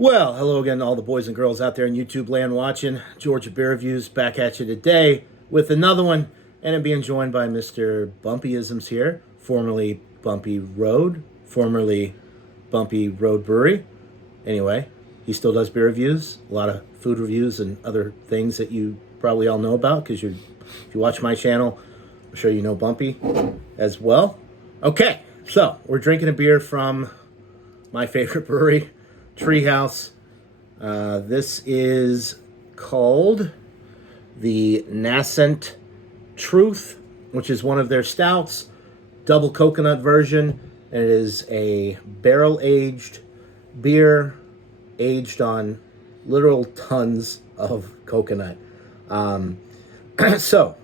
Well, hello again to all the boys and girls out there in YouTube land watching. Georgia Beer Reviews back at you today with another one, and I'm being joined by Mr. Bumpy Isms here, formerly Bumpy Road, formerly Bumpy Road Brewery. Anyway, he still does beer reviews, a lot of food reviews and other things that you probably all know about because if you watch my channel, I'm sure you know Bumpy as well. Okay, so we're drinking a beer from my favorite brewery, Treehouse. This is called the Nascent Truth, which is one of their stouts, double coconut version. And it is a barrel-aged beer aged on literal tons of coconut. So,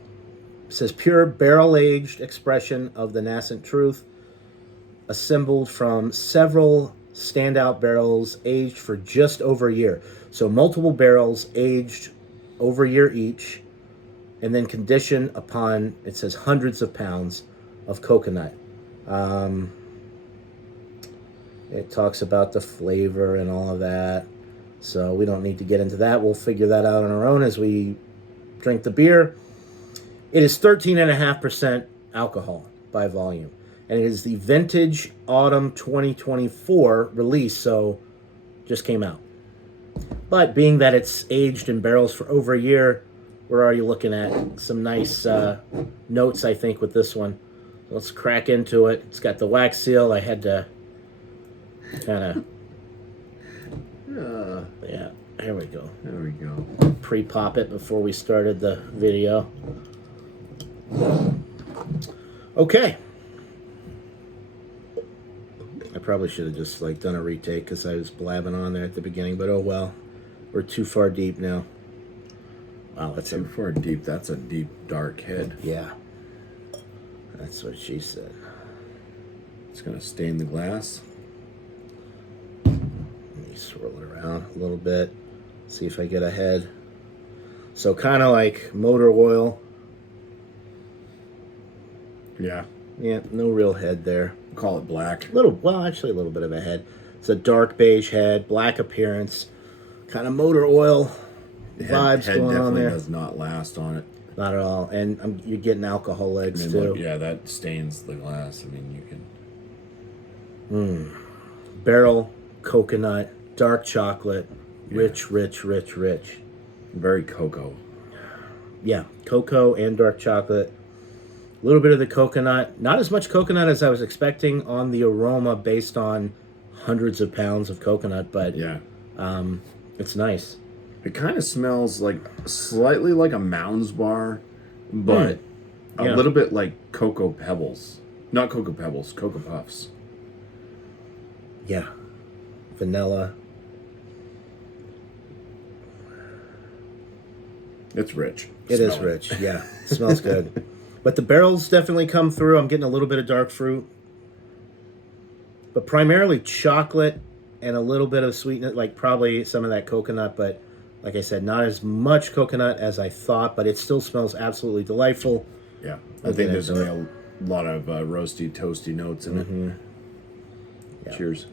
it says pure barrel-aged expression of the Nascent Truth, assembled from several standout barrels aged for just over a year. So multiple barrels aged over a year each, and then conditioned upon, it says, hundreds of pounds of coconut. It talks about the flavor and all of that, so we don't need to get into that. We'll figure that out on our own as we drink the beer. It is 13.5% alcohol by volume. And it is the Vintage Autumn 2024 release, so just came out. But being that it's aged in barrels for over a year, we're already looking at some nice notes, I think, with this one. So let's crack into it. It's got the wax seal. I had to kind of... yeah, here we go. There we go. Pre-pop it before we started the video. Okay. I probably should have just done a retake because I was blabbing on there at the beginning, but oh well. We're too far deep now. Wow, that's too far deep. That's a deep, dark head. Yeah. That's what she said. It's going to stain the glass. Let me swirl it around a little bit. See if I get a head. So kind of like motor oil. Yeah. Yeah, no real head there. Call it black. Actually a little bit of a head. It's a dark beige head, black appearance, kind of motor oil vibes head going on there. Does not last on it. Not at all. And you're getting alcohol legs too. Look, yeah, that stains the glass. I mean, you can... Barrel, coconut, dark chocolate, rich. Very cocoa. Yeah, cocoa and dark chocolate. A little bit of the coconut. Not as much coconut as I was expecting on the aroma based on hundreds of pounds of coconut, but yeah, it's nice. It kind of smells slightly like a Mounds bar, but a little bit like Cocoa Pebbles. Not Cocoa Pebbles, Cocoa Puffs. Yeah. Vanilla. It's rich. It is rich, yeah. It smells good. But the barrels definitely come through. I'm getting a little bit of dark fruit. But primarily chocolate and a little bit of sweetness, probably some of that coconut. But like I said, not as much coconut as I thought, but it still smells absolutely delightful. Yeah, I think there's a lot of roasty, toasty notes in it. Yeah. Cheers.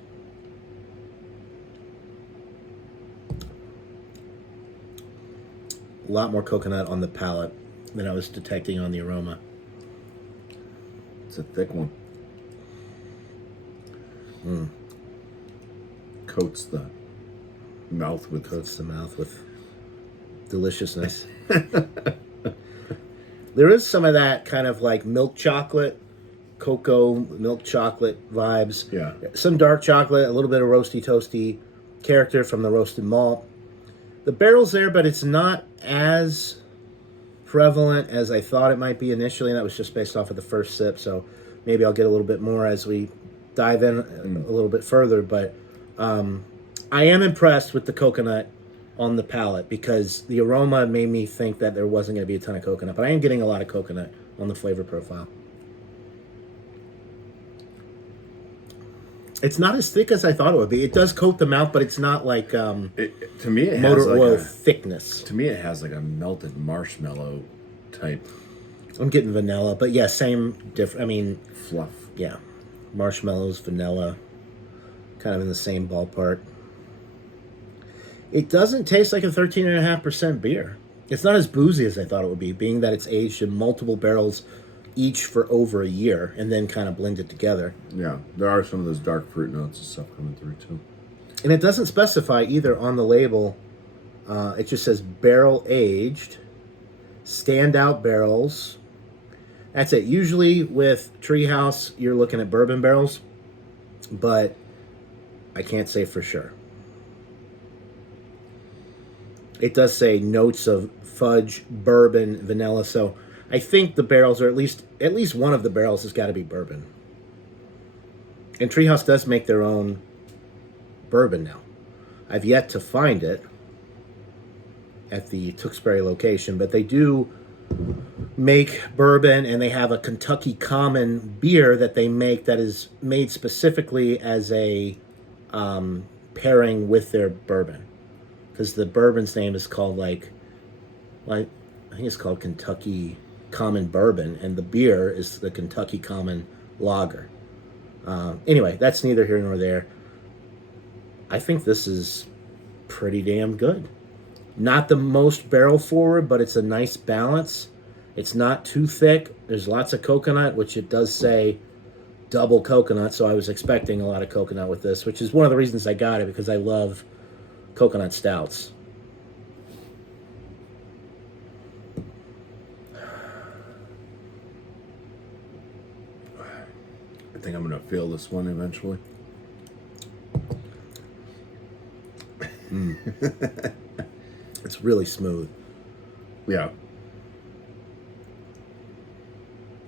A lot more coconut on the palate than I was detecting on the aroma. It's a thick one. Coats the mouth with deliciousness. There is some of that kind of milk chocolate, cocoa milk chocolate vibes. Yeah. Some dark chocolate, a little bit of roasty, toasty character from the roasted malt. The barrel's there, but it's not as prevalent as I thought it might be initially, and that was just based off of the first sip, so maybe I'll get a little bit more as we dive in a little bit further, but I am impressed with the coconut on the palate because the aroma made me think that there wasn't going to be a ton of coconut, but I am getting a lot of coconut on the flavor profile. It's not as thick as I thought it would be. It does coat the mouth, but it's not like to me it motor has oil thickness. To me, it has like a melted marshmallow type. I'm getting vanilla, but yeah, same different. I mean, fluff. Yeah, marshmallows, vanilla, kind of in the same ballpark. It doesn't taste like a 13.5% beer. It's not as boozy as I thought it would be, being that it's aged in multiple barrels each for over a year and then kind of blended together. Yeah, there are some of those dark fruit notes and stuff coming through too. And it doesn't specify either on the label. It just says barrel aged, standout barrels. That's it. Usually with Treehouse, you're looking at bourbon barrels, but I can't say for sure. It does say notes of fudge, bourbon, vanilla. So I think the barrels, or at least one of the barrels, has got to be bourbon. And Treehouse does make their own bourbon now. I've yet to find it at the Tewksbury location, but they do make bourbon, and they have a Kentucky Common beer that they make that is made specifically as a pairing with their bourbon, because the bourbon's name is called I think it's called Kentucky Common Bourbon, and the beer is the Kentucky Common Lager. Anyway, that's neither here nor there. I think this is pretty damn good. Not the most barrel forward, but it's a nice balance. It's not too thick. There's lots of coconut, which it does say double coconut, so I was expecting a lot of coconut with this, which is one of the reasons I got it, because I love coconut stouts. I think I'm going to feel this one eventually. It's really smooth. Yeah.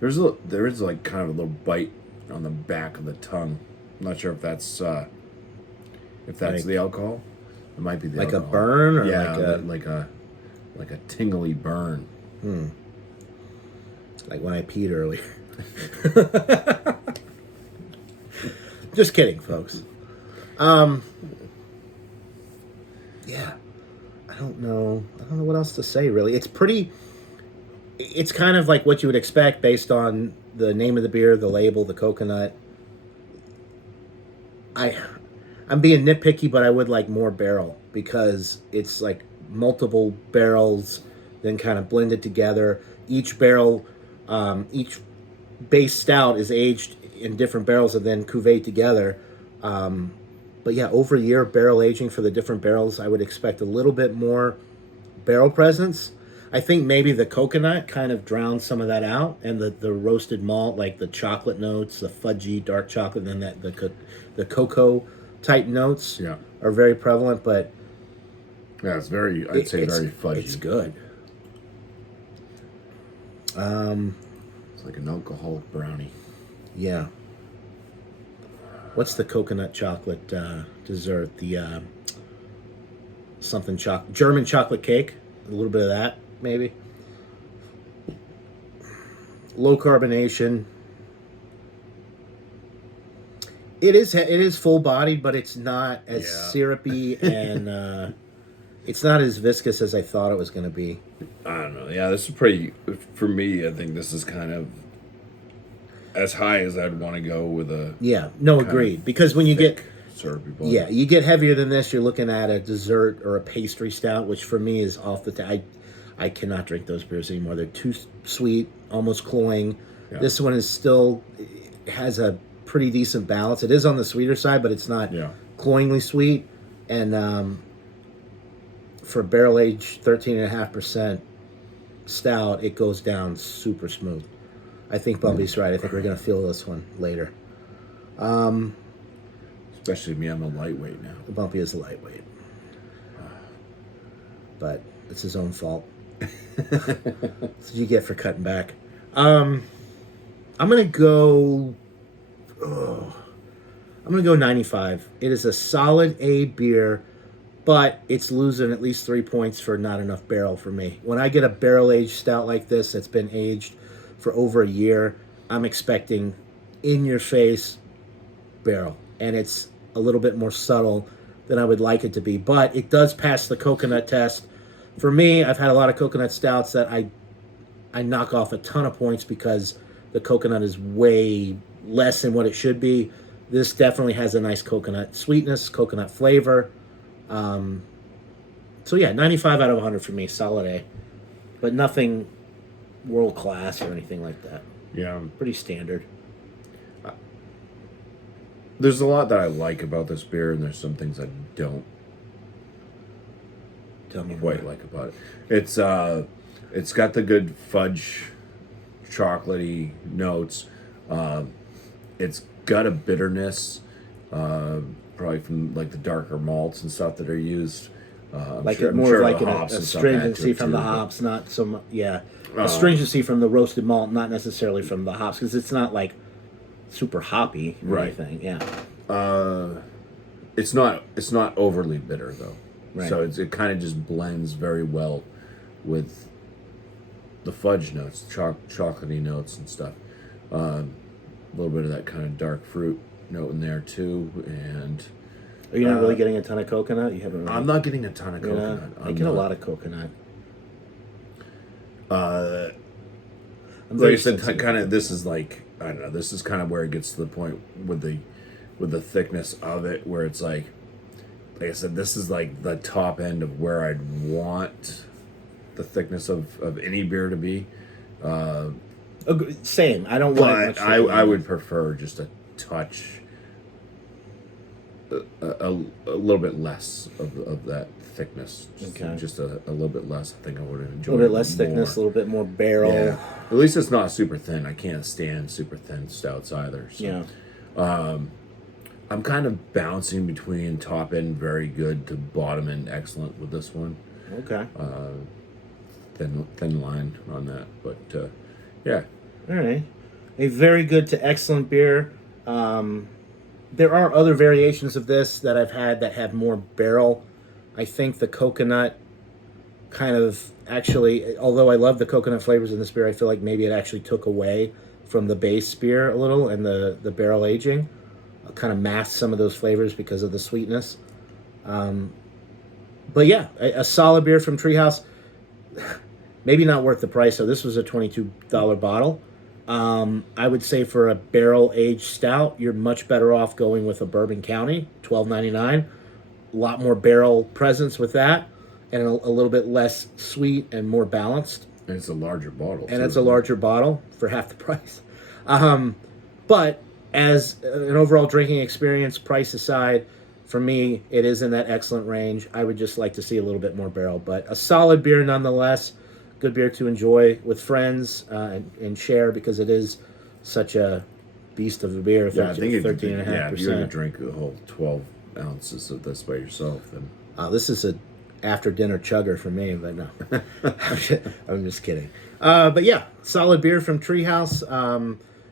There is like kind of a little bite on the back of the tongue. I'm not sure if that's like, the alcohol. It might be the like alcohol. A burn, or yeah, like a tingly burn. Like when I peed earlier. Just kidding, folks. Yeah. I don't know what else to say, really. It's kind of like what you would expect based on the name of the beer, the label, the coconut. I'm being nitpicky, but I would like more barrel, because it's like multiple barrels then kind of blended together. Each barrel, each base stout is aged in different barrels and then cuvee together. But yeah, over a year barrel aging for the different barrels, I would expect a little bit more barrel presence. I think maybe the coconut kind of drowns some of that out, and the roasted malt, like the chocolate notes, the fudgy dark chocolate, and then the cocoa type notes are very prevalent. But yeah, it's very, I'd say very fudgy. It's good. It's like an alcoholic brownie. Yeah. What's the coconut chocolate dessert? The German chocolate cake. A little bit of that, maybe. Low carbonation. It is full bodied, but it's not as syrupy, and it's not as viscous as I thought it was going to be. I don't know. Yeah, this is pretty. For me, I think this is kind of as high as I'd want to go with a. Yeah, no, agreed. Because when you get syrupy blend. Yeah, you get heavier than this, you're looking at a dessert or a pastry stout, which for me is off the I cannot drink those beers anymore. They're too sweet, almost cloying. Yeah. This one is still has a pretty decent balance. It is on the sweeter side, but it's not cloyingly sweet. And for barrel aged 13.5% stout, it goes down super smooth. I think Bumpy's right. I think we're going to feel this one later. Especially me, I'm a lightweight now. Bumpy is a lightweight. But it's his own fault. That's what you get for cutting back. I'm going to go... I'm going to go 95. It is a solid A beer, but it's losing at least 3 points for not enough barrel for me. When I get a barrel-aged stout like this that's been aged for over a year, I'm expecting in-your-face barrel. And it's a little bit more subtle than I would like it to be. But it does pass the coconut test. For me, I've had a lot of coconut stouts that I knock off a ton of points because the coconut is way less than what it should be. This definitely has a nice coconut sweetness, coconut flavor. So yeah, 95 out of 100 for me, solid A. But nothing world class or anything like that. Yeah. Pretty standard. There's a lot that I like about this beer, and there's some things I don't Tell me quite more. like about it. It's got the good fudge, chocolatey notes. It's got a bitterness, probably from like the darker malts and stuff that are used. Like I'm more sure of like the an hops and stuff add to astringency it from the too, but- hops, not so much. Yeah, astringency from the roasted malt, not necessarily from the hops, because it's not like super hoppy or Right. anything. Yeah, It's not overly bitter though, Right. so it kind of just blends very well with the fudge notes, chocolatey notes and stuff. A little bit of that kind of dark fruit note in there too, and are you not really getting a ton of coconut? You haven't. Really, I'm not getting a ton of you're not- coconut. I get a lot of coconut. Uh, I'm like very I said, sensitive. kind of. This is like I don't know. This is kind of where it gets to the point with the thickness of it, where it's like I said, this is like the top end of where I'd want the thickness of any beer to be. Same. I don't want much. But I would prefer just a touch, a little bit less of that thickness. Just a little bit less. I think I would have a enjoyed little bit less more. thickness, a little bit more barrel. Yeah. At least it's not super thin. I can't stand super thin stouts either. So. Yeah. I'm kind of bouncing between top end very good to bottom end excellent with this one. Okay. Thin line on that, but yeah. All right. A very good to excellent beer. There are other variations of this that I've had that have more barrel. I think the coconut kind of actually, although I love the coconut flavors in this beer, I feel like maybe it actually took away from the base beer a little, and the barrel aging kind of masked some of those flavors because of the sweetness. But yeah, a solid beer from Treehouse. Maybe not worth the price. So this was a $22 bottle. I would say for a barrel aged stout, you're much better off going with a Bourbon County, $12.99. A lot more barrel presence with that, and a little bit less sweet and more balanced. And it's a larger bottle. And too, it's a larger bottle for half the price. But as an overall drinking experience, price aside, for me, it is in that excellent range. I would just like to see a little bit more barrel, but a solid beer nonetheless. Good beer to enjoy with friends and share, because it is such a beast of a beer. Yeah, I think if you 13.5%. if you were to drink a whole 12 ounces of this by yourself, then This is a after dinner chugger for me, but no, I'm just kidding. But yeah, solid beer from Treehouse.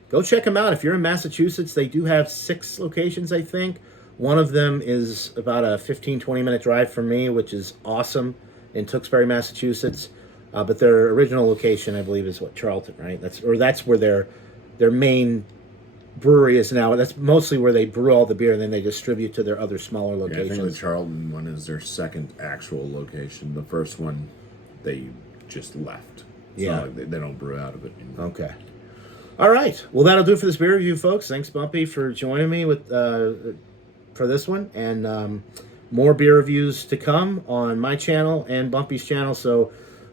Go check them out if you're in Massachusetts. They do have 6 locations, I think. One of them is about a 15-20 minute drive from me, which is awesome, in Tewksbury, Massachusetts. But their original location, I believe, is Charlton, right? That's where their main brewery is now. That's mostly where they brew all the beer, and then they distribute to their other smaller yeah, I locations. think the Charlton one is their second actual location. The first one, they just left. It's Yeah. not like they don't brew out of it anymore. Okay. All right. Well, that'll do it for this beer review, folks. Thanks, Bumpy, for joining me with for this one, and more beer reviews to come on my channel and Bumpy's channel. So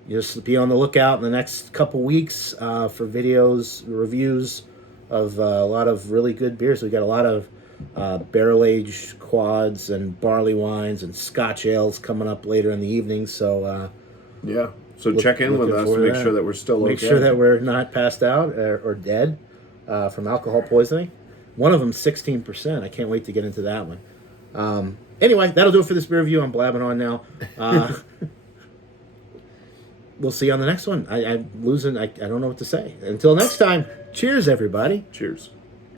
just be on the lookout in the next couple weeks for videos, reviews of a lot of really good beers. We got a lot of barrel-aged quads and barley wines and Scotch ales coming up later in the evening. So Yeah. So check in with looking us, forward to make sure that we're still make okay. sure that we're not passed out or dead from alcohol poisoning. One of them 16%. I can't wait to get into that one. Anyway, that'll do it for this beer review. I'm blabbing on now. We'll see you on the next one. I'm losing. I don't know what to say. Until next time, cheers, everybody. Cheers.